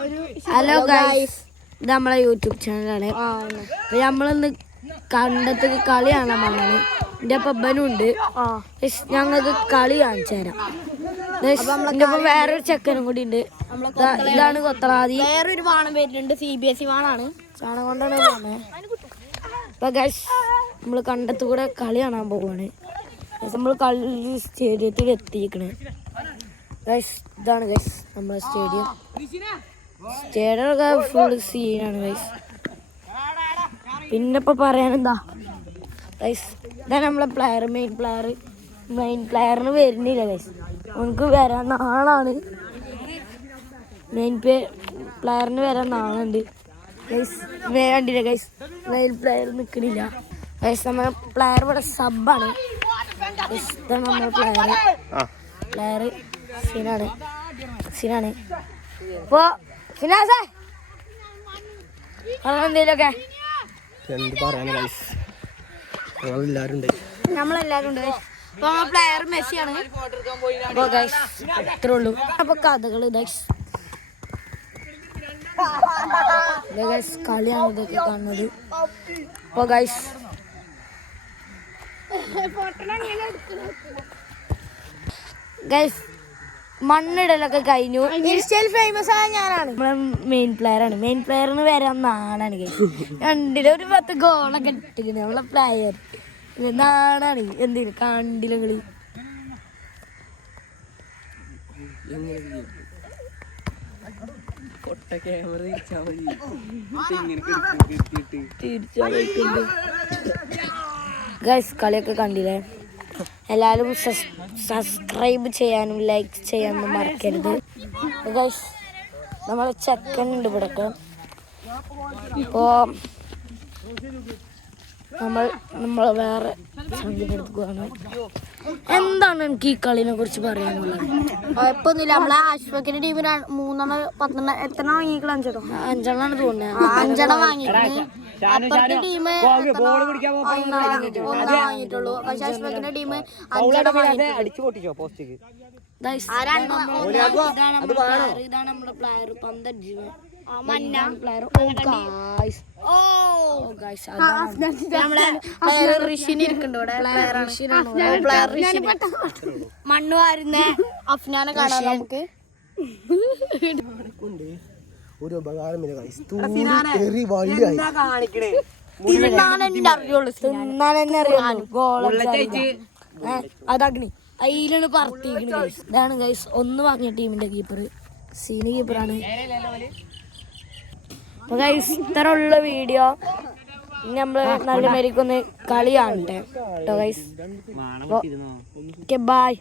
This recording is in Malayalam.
ഹലോ ഗൈസ്, ഇത് നമ്മളെ യൂട്യൂബ് ചാനലാണ്. അപ്പൊ നമ്മളിന്ന് കണ്ടത്ത് കളി കാണാൻ വന്നാണ്. എന്റെ പബ്ബനുണ്ട്. ഞങ്ങൾക്ക് കളി കാണിച്ചു തരാം. എന്റെ ഒപ്പം വേറൊരു ചെക്കനും കൂടി ഉണ്ട്. ഇതാണ് കൊത്തളാതി. വേറൊരു വാണം വരുന്നുണ്ട്, CBSE വാണാണ്. ചാണം കൊണ്ടാണ് പോകുന്നത്. അപ്പൊ ഗൈസ്, നമ്മള് കണ്ടത്ത് കൂടെ കളി കാണാൻ പോവാണ്. നമ്മൾ കളി സ്റ്റേഡിയത്തിൽ എത്തിയിരിക്കണേ. ഗൈസ്, ഇതാണ് ഗൈസ് നമ്മളെ സ്റ്റേഡിയം. സ്റ്റേഡിയമൊക്കെ ഫുൾ സീനാണ് ഗൈസ്. പിന്നെ ഇപ്പൊ പറയാനെന്താ ഗൈസ്, ഇതാണ് നമ്മളെ പ്ലെയർ. മെയിൻ പ്ലെയറിന് വരുന്നില്ല ഗൈസ്. നമുക്ക് വരാൻ നാളാണ്. പ്ലെയറിന് വരാൻ നാളുണ്ട് ഗൈസ്. വേണ്ടില്ല ഗൈസ്, മെയിൻ പ്ലെയർ നിൽക്കണില്ല ഗൈസ്. നമ്മളെ പ്ലെയർ ഇവിടെ സബ്ബാണ്. ഇതാണ് നമ്മളെ പ്ലെയർ സീനാണ്. ഇപ്പൊ ഫിനാസേ എന്തേലൊക്കെ നമ്മളെല്ലാരും ഉണ്ട്. ഇപ്പൊ പ്ലെയർ മെസ്സിയാണ്. അപ്പൊ ഗൈസ് ഇത്രേ ഉള്ളൂ. അപ്പൊ കഥകള് ഗൈസ് കളിയാണ് ഇതൊക്കെ കാണുന്നത്. അപ്പൊ ഗൈസ് മണ്ണിടലൊക്കെ കഴിഞ്ഞു. ഫേമസ് ആയ ഞാനാണ്. നമ്മളെ മെയിൻ പ്ലെയറാണ്. മെയിൻ പ്ലെയറിന് വരാൻ നാണാണ് ഗൈസ്. രണ്ടിലും 10 ഗോളൊക്കെ ഇട്ടിരിക്കുന്നത് നമ്മളെ പ്ലെയർ. നാണാണ് എന്തെങ്കിലും കണ്ടില്ല കളി. ഗൈസ് കളിയൊക്കെ കണ്ടില്ലേ? എല്ലാവരും സബ്സ്ക്രൈബ് ചെയ്യാനും ലൈക്ക് ചെയ്യാനും മറക്കരുത് ഗൈസ്. നമ്മളെ ചെക്കനുണ്ട് ഇവിടൊക്കെ. ഇപ്പോൾ നമ്മൾ വേറെ സംഘടിപ്പിക്കുകയാണ്. എന്താണ് എനിക്ക് ഈ കളിനെ കുറിച്ച് പറയാനുള്ളത്? കുഴപ്പമൊന്നുമില്ല. നമ്മളെ ആശ്വക്കിന്റെ ടീം 3 10 എത്ര വാങ്ങിക്കണം? 5 തോന്നുന്നത്. 5 വാങ്ങിക്കണം. അപ്പുറത്തെ ടീം വാങ്ങിയിട്ടുള്ളൂ. പക്ഷെ ആശ്വക്കിന്റെ ടീം 5 ഇതാണ് നമ്മുടെ പ്ലെയർ. പന്തജീവൻ മണ്ണ് വാരുന്ന അഫ്നാനെ കാണാം നമുക്ക്. ഒരു ഉപകാരമില്ല. അതഗ്നി അതിലാണ് പറത്തിയിരിക്കുന്നത്. ഇതാണ് ഗൈസ് ഒന്ന് പറഞ്ഞ ടീമിന്റെ കീപ്പർ. സീനി കീപ്പറാണ്. അപ്പൊ ഗൈസ് ഇത്ര ഉള്ള വീഡിയോ. നമ്മള് നല്ല മേരിക്കൊന്ന് കളി കാണട്ടെ കേട്ടോ ഗൈസ്. ബൈ.